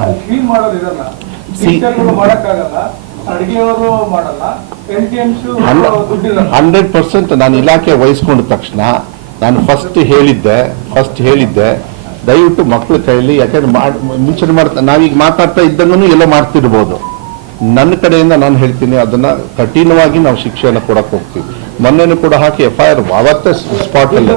Clean ಮಾಡೋದು ಟೀಚರ್ಗಳು ಮಾಡಕ್ಕಾಗಲ್ಲ. ಅಡಿಗೆಯವರು ಮಾಡಲ್ಲ. ಟಿ ಹಂಡ್ರೆಡ್ ಪರ್ಸೆಂಟ್ ನಾನು ಇಲಾಖೆ ವಹಿಸ್ಕೊಂಡ ತಕ್ಷಣ ನಾನು ಫಸ್ಟ್ ಹೇಳಿದ್ದೆ ಫಸ್ಟ್ ಹೇಳಿದ್ದೆ. ದಯವಿಟ್ಟು ಮಕ್ಕಳ ಕೈಯಲ್ಲಿ ಯಾಕಂದ್ರೆ ಮಾಡಿ ಮುಂಚೆ ಮಾಡ್ತಾ ನಾವೀಗ ಮಾತಾಡ್ತಾ ಇದ್ದಂಗೂ ಎಲ್ಲ ಮಾಡ್ತಿರ್ಬೋದು. ನನ್ನ ಕಡೆಯಿಂದ ನಾನು ಹೇಳ್ತೀನಿ ಅದನ್ನ ಕಠಿಣವಾಗಿ ನಾವು ಶಿಕ್ಷೆಯನ್ನು ಕೊಡಕ್ಕೆ ಹೋಗ್ತೀವಿ. ಮೊನ್ನೆನೂ ಕೂಡ ಹಾಕಿ ಎಫ್ ಐ ಆರ್ ಅವತ್ತೇ ಸ್ಪಾಟ್ ಅಲ್ಲಿ.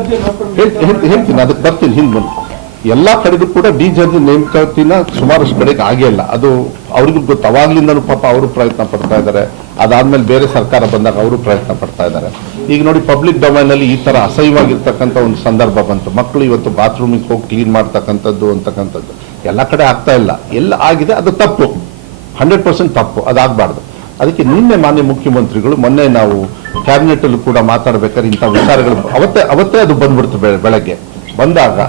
ಹೇಳ್- ಹೇಳ್- ಹೇಳ್ತೀನಿ ಅದಕ್ಕೆ ಬರ್ತೀನಿ ಹಿಂದೆ ಬಂದು. ಎಲ್ಲಾ ಕಡೆಗೂ ಕೂಡ ಡಿ ಜಡ್ಜ್ ನೇಮಕಾತಿನ ಸುಮಾರಷ್ಟು ಕಡೆಗೆ ಆಗೇ ಇಲ್ಲ. ಅದು ಅವ್ರಿಗೂ ಗೊತ್ತು. ಪಾಪ ಅವರು ಪ್ರಯತ್ನ ಪಡ್ತಾ ಇದ್ದಾರೆ. ಅದಾದ್ಮೇಲೆ ಬೇರೆ ಸರ್ಕಾರ ಬಂದಾಗ ಅವರು ಪ್ರಯತ್ನ ಪಡ್ತಾ ಇದ್ದಾರೆ. ಈಗ ನೋಡಿ ಪಬ್ಲಿಕ್ ಡೊಮೈನ್ ಅಲ್ಲಿ ಈ ತರ ಅಸಹ್ಯವಾಗಿರ್ತಕ್ಕಂಥ ಒಂದು ಸಂದರ್ಭ ಬಂತು. ಮಕ್ಕಳು ಇವತ್ತು ಬಾತ್ರೂಮಿಗೆ ಹೋಗಿ ಕ್ಲೀನ್ ಮಾಡ್ತಕ್ಕಂಥದ್ದು ಅಂತಕ್ಕಂಥದ್ದು. ಎಲ್ಲ ಕಡೆ ಆಗ್ತಾ ಇಲ್ಲ. ಎಲ್ಲ ಆಗಿದೆ. ಅದು ತಪ್ಪು. ಹಂಡ್ರೆಡ್ ಪರ್ಸೆಂಟ್ ತಪ್ಪು. ಅದಾಗಬಾರ್ದು. ಅದಕ್ಕೆ ನಿನ್ನೆ ಮಾನ್ಯ ಮುಖ್ಯಮಂತ್ರಿಗಳು, ಮೊನ್ನೆ ನಾವು ಕ್ಯಾಬಿನೆಟ್ ಅಲ್ಲೂ ಕೂಡ ಮಾತಾಡ್ಬೇಕಾದ್ರೆ ಇಂಥ ವಿಚಾರಗಳು ಅವತ್ತೇ ಅವತ್ತೇ ಅದು ಬಂದ್ಬಿಡ್ತು ಬೆಳಗ್ಗೆ. ಬಂದಾಗ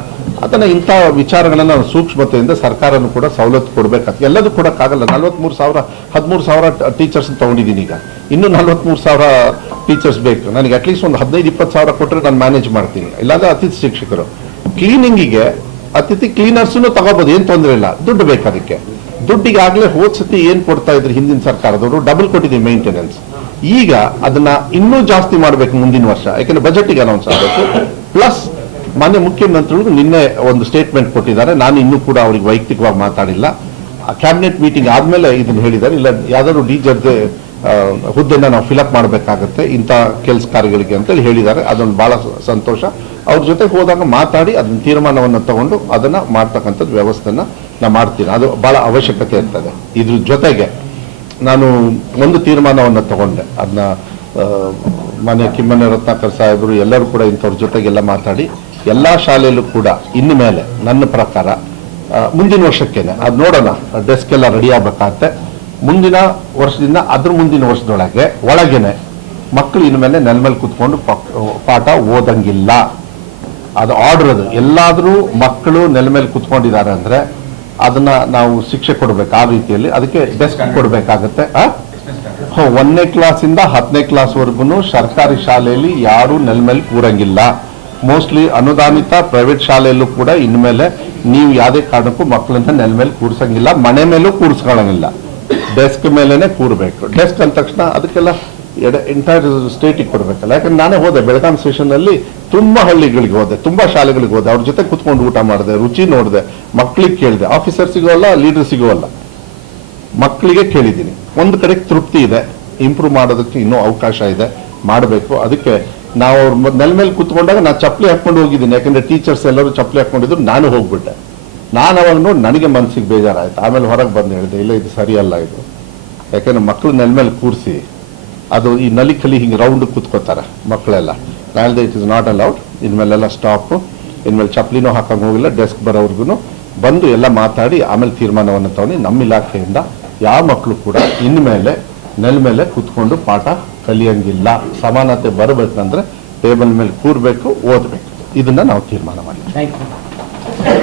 ಅದನ್ನ ಇಂಥ ವಿಚಾರಗಳನ್ನು ಸೂಕ್ಷ್ಮತೆಯಿಂದ ಸರ್ಕಾರನೂ ಕೂಡ ಸವಲತ್ತು ಕೊಡಬೇಕಾಗ್ತದೆ ಎಲ್ಲದೂ ಕೊಡೋಕ್ಕಾಗಲ್ಲ. ನಲ್ವತ್ಮೂರು ಸಾವಿರ, ಹದಿಮೂರು ಸಾವಿರ ಟೀಚರ್ಸ್ ತೊಗೊಂಡಿದ್ದೀನಿ ಈಗ. ಇನ್ನೂ ನಲ್ವತ್ಮೂರು ಸಾವಿರ ಟೀಚರ್ಸ್ ಬೇಕು. ನನಗೆ ಅಟ್ಲೀಸ್ಟ್ ಒಂದು ಹದಿನೈದು, ಇಪ್ಪತ್ತು ಸಾವಿರ ಕೊಟ್ಟರೆ ನಾನು ಮ್ಯಾನೇಜ್ ಮಾಡ್ತೀನಿ. ಇಲ್ಲಾಂದರೆ ಅತಿಥಿ ಶಿಕ್ಷಕರು. ಕ್ಲೀನಿಂಗಿಗೆ ಅತಿಥಿ ಕ್ಲೀನರ್ಸನ್ನು ತಗೋಬೋದು. ಏನು ತೊಂದರೆ ಇಲ್ಲ. ದುಡ್ಡು ಬೇಕು ಅದಕ್ಕೆ. ದುಡ್ಡಿಗೆ ಆಗಲೇ ಹೋದ ಸತಿ ಏನು ಕೊಡ್ತಾ ಇದ್ರು ಹಿಂದಿನ ಸರ್ಕಾರದವರು? ಡಬಲ್ ಕೊಟ್ಟಿದ್ದೀವಿ ಮೇಂಟೆನೆನ್ಸ್ ಈಗ ಅದನ್ನ ಇನ್ನೂ ಜಾಸ್ತಿ ಮಾಡಬೇಕು ಮುಂದಿನ ವರ್ಷ. ಯಾಕೆಂದರೆ ಬಜೆಟ್ಗೆ ಅನೌನ್ಸ್ ಆಗಬೇಕು. ಪ್ಲಸ್ ಮಾನ್ಯ ಮುಖ್ಯಮಂತ್ರಿಗಳು ನಿನ್ನೆ ಒಂದು ಸ್ಟೇಟ್ಮೆಂಟ್ ಕೊಟ್ಟಿದ್ದಾರೆ. ನಾನು ಇನ್ನೂ ಕೂಡ ಅವರಿಗೆ ವೈಯಕ್ತಿಕವಾಗಿ ಮಾತಾಡಿಲ್ಲ. ಕ್ಯಾಬಿನೆಟ್ ಮೀಟಿಂಗ್ ಆದ್ಮೇಲೆ ಇದನ್ನು ಹೇಳಿದ್ದಾರೆ. ಇಲ್ಲ, ಯಾವ್ದಾದ್ರು ಡಿ ಜಡ್ ಹುದ್ದೆನ ನಾವು ಫಿಲಪ್ ಮಾಡಬೇಕಾಗತ್ತೆ, ಇಂಥ ಕೆಲಸ ಕಾರ್ಯಗಳಿಗೆ ಅಂತೇಳಿ ಹೇಳಿದ್ದಾರೆ. ಅದೊಂದು ಬಹಳ ಸಂತೋಷ. ಅವ್ರ ಜೊತೆ ಹೋದಾಗ ಮಾತಾಡಿ, ಅದನ್ನ ತೀರ್ಮಾನವನ್ನು ತಗೊಂಡು ಅದನ್ನ ಮಾಡ್ತಕ್ಕಂಥದ್ದು ವ್ಯವಸ್ಥೆನ ನಾ ಮಾಡ್ತೀನಿ. ಅದು ಬಹಳ ಅವಶ್ಯಕತೆ ಇರ್ತದೆ. ಇದ್ರ ಜೊತೆಗೆ ನಾನು ಒಂದು ತೀರ್ಮಾನವನ್ನು ತಗೊಂಡೆ. ಅದನ್ನ ಮಾನ್ಯ ಕಿಮ್ಮನೆ ರತ್ನಾಕರ್ ಸಾಹೇಬರು ಎಲ್ಲರೂ ಕೂಡ ಇಂಥವ್ರ ಜೊತೆಗೆಲ್ಲ ಮಾತಾಡಿ ಎಲ್ಲಾ ಶಾಲೆಯಲ್ಲೂ ಕೂಡ ಇನ್ನು ಮೇಲೆ ನನ್ನ ಪ್ರಕಾರ ಮುಂದಿನ ವರ್ಷಕ್ಕೇನೆ ಅದು ನೋಡೋಣ ಡೆಸ್ಕ್ ಎಲ್ಲ ರೆಡಿ ಆಗ್ಬೇಕಾಗತ್ತೆ. ಮುಂದಿನ ವರ್ಷದಿಂದ ಅದ್ರ ಮುಂದಿನ ವರ್ಷದೊಳಗೆ ಒಳಗೇನೆ ಮಕ್ಕಳು ಇನ್ನು ಮೇಲೆ ನೆಲ ಮೇಲೆ ಕುತ್ಕೊಂಡು ಪಾಠ ಓದಂಗಿಲ್ಲ. ಅದು ಆರ್ಡರ್ ಅದು. ಎಲ್ಲಾದ್ರೂ ಮಕ್ಕಳು ನೆಲ ಮೇಲೆ ಕುತ್ಕೊಂಡಿದ್ದಾರೆ ಅಂದ್ರೆ ಅದನ್ನ ನಾವು ಶಿಕ್ಷೆ ಕೊಡ್ಬೇಕು ಆ ರೀತಿಯಲ್ಲಿ. ಅದಕ್ಕೆ ಡೆಸ್ಕ್ ಕೊಡ್ಬೇಕಾಗತ್ತೆ? ಹೋ, ಒಂದನೇ ಕ್ಲಾಸಿಂದ ಹತ್ತನೇ ಕ್ಲಾಸ್ ವರ್ಗು ಸರ್ಕಾರಿ ಶಾಲೆಯಲ್ಲಿ ಯಾರು ನೆಲ ಮೇಲೆ ಕೂರಂಗಿಲ್ಲ. ಮೋಸ್ಟ್ಲಿ ಅನುದಾನಿತ ಪ್ರೈವೇಟ್ ಶಾಲೆಯಲ್ಲೂ ಕೂಡ ಇನ್ಮೇಲೆ ನೀವು ಯಾವುದೇ ಕಾರಣಕ್ಕೂ ಮಕ್ಕಳನ್ನ ನೆಲ ಮೇಲೆ ಕೂರ್ಸಂಗಿಲ್ಲ, ಮನೆ ಮೇಲೂ ಕೂರಿಸ್ಕೊಳ್ಳಂಗಿಲ್ಲ. ಡೆಸ್ಕ್ ಮೇಲೇನೆ ಕೂರಬೇಕು. ಡೆಸ್ಕ್ ಅಂದ ತಕ್ಷಣ ಅದಕ್ಕೆಲ್ಲ ಎಂಟೈರ್ ಸ್ಟೇಟಿಗೆ ಕೊಡಬೇಕಲ್ಲ. ಯಾಕಂದ್ರೆ ನಾನೇ ಹೋದೆ, ಬೆಳಗಾಂ ಸ್ಟೇಷನ್ ತುಂಬ ಹಳ್ಳಿಗಳಿಗೆ ಹೋದೆ, ತುಂಬಾ ಶಾಲೆಗಳಿಗೆ ಹೋದೆ. ಅವ್ರ ಜೊತೆ ಕುತ್ಕೊಂಡು ಊಟ ಮಾಡಿದೆ, ರುಚಿ ನೋಡಿದೆ ಮಕ್ಕಳಿಗೆ ಕೇಳಿದೆ. ಆಫೀಸರ್ಸಿಗೂ ಅಲ್ಲ ಲೀಡರ್ಸಿಗೂ ಅಲ್ಲ. ಮಕ್ಕಳಿಗೆ ಕೇಳಿದ್ದೀನಿ. ಒಂದು ಕಡೆಗೆ ತೃಪ್ತಿ ಇದೆ. ಇಂಪ್ರೂವ್ ಮಾಡೋದಕ್ಕೆ ಇನ್ನೂ ಅವಕಾಶ ಇದೆ. ಮಾಡಬೇಕು. ಅದಕ್ಕೆ ನಾವು ಅವ್ರ ನೆಲ ಮೇಲೆ ಕುತ್ಕೊಂಡಾಗ ನಾನು ಚಪ್ಪಲಿ ಹಾಕೊಂಡು ಹೋಗಿದ್ದೀನಿ. ಯಾಕಂದ್ರೆ ಟೀಚರ್ಸ್ ಎಲ್ಲರೂ ಚಪ್ಪಲಿ ಹಾಕೊಂಡಿದ್ರು ನಾನು ಹೋಗ್ಬಿಟ್ಟೆ. ನಾನು ಅವಾಗ ನೋಡಿ ನನಗೆ ಮನಸ್ಸಿಗೆ ಬೇಜಾರಾಯ್ತು. ಆಮೇಲೆ ಹೊರಗೆ ಬಂದು ಹೇಳಿದೆ, ಇಲ್ಲ, ಇದು ಸರಿಯಲ್ಲ ಇದು. ಯಾಕಂದ್ರೆ ಮಕ್ಕಳು ನೆಲ ಮೇಲೆ ಕೂರಿಸಿ, ಅದು ಈ ನಲಿ ಕಲಿ ಹಿಂಗೆ ರೌಂಡ್ ಕೂತ್ಕೋತಾರೆ ಮಕ್ಕಳೆಲ್ಲ ಹೇಳಿದೆ ಇಟ್ ಇಸ್ ನಾಟ್ ಅಲೌಡ್ ಇನ್ಮೇಲೆಲ್ಲ ಸ್ಟಾಪು ಇನ್ಮೇಲೆ ಚಪ್ಪಲಿನೂ ಹಾಕಂಗೆ ಹೋಗಿಲ್ಲ ಡೆಸ್ಕ್ ಬರೋರ್ಗು ಬಂದು ಎಲ್ಲ ಮಾತಾಡಿ, ಆಮೇಲೆ ತೀರ್ಮಾನವನ್ನು ತಗೊಂಡು ನಮ್ಮ ಇಲಾಖೆಯಿಂದ ಯಾವ ಮಕ್ಕಳು ಕೂಡ ಇನ್ಮೇಲೆ, ನೆಲ ಮೇಲೆ ಕೂತ್ಕೊಂಡು ಪಾಠ ಕಲಿಯಂಗಿಲ್ಲ. ಸಮಾನತೆ ಬರಬೇಕಂದ್ರೆ ಟೇಬಲ್ ಮೇಲೆ ಕೂರ್ಬೇಕು ಓದಬೇಕು. ಇದನ್ನ ನಾವು ತೀರ್ಮಾನ ಮಾಡಿದ್ವಿ